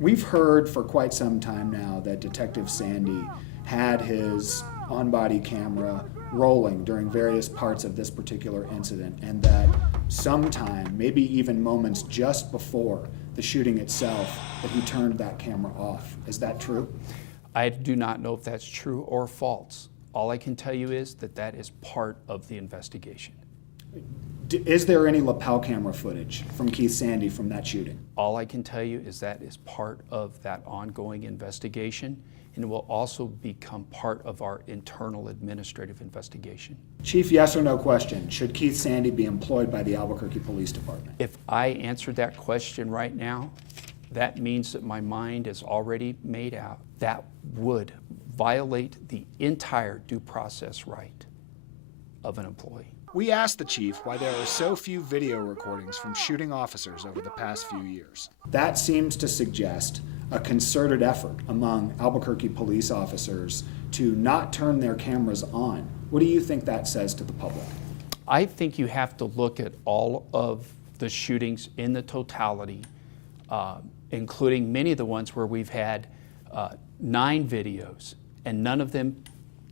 We've heard for quite some time now that Detective Sandy had his on-body camera rolling during various parts of this particular incident, and that sometime, maybe even moments just before the shooting itself, that he turned that camera off. Is that true? I do not know if that's true or false. All I can tell you is that that is part of the investigation. Is there any lapel camera footage from Keith Sandy from that shooting? All I can tell you is that is part of that ongoing investigation, and it will also become part of our internal administrative investigation. Chief, yes or no question, should Keith Sandy be employed by the Albuquerque Police Department? If I answer that question right now, that means that my mind is already made out. That would violate the entire due process right of an employee. We asked the chief why there are so few video recordings from shooting officers over the past few years. That seems to suggest a concerted effort among Albuquerque police officers to not turn their cameras on. What do you think that says to the public? I think you have to look at all of the shootings in the totality, including many of the ones where we've had 9 videos, and none of them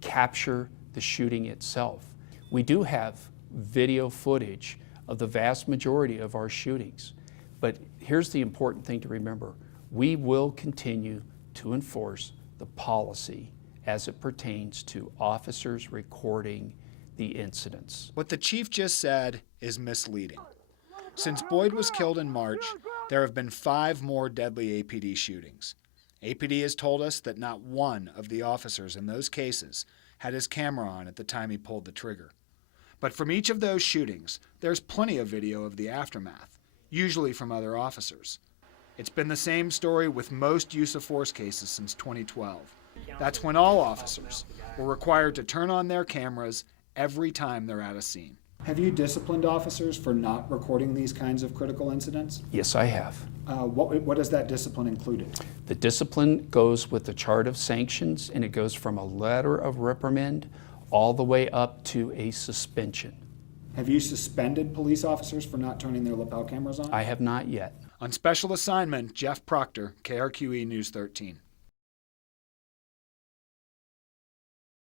capture the shooting itself. We do have video footage of the vast majority of our shootings, but here's the important thing to remember. We will continue to enforce the policy as it pertains to officers recording the incidents. What the chief just said is misleading. Since Boyd was killed in March, there have been 5 more deadly APD shootings. APD has told us that not one of the officers in those cases had his camera on at the time he pulled the trigger. But from each of those shootings, there's plenty of video of the aftermath, usually from other officers. It's been the same story with most use of force cases since 2012. That's when all officers were required to turn on their cameras every time they're at a scene. Have you disciplined officers for not recording these kinds of critical incidents? Yes, I have. What does that discipline include? The discipline goes with the chart of sanctions, and it goes from a letter of reprimand all the way up to a suspension. Have you suspended police officers for not turning their lapel cameras on? I have not yet. On special assignment, Jeff Proctor, KRQE News 13.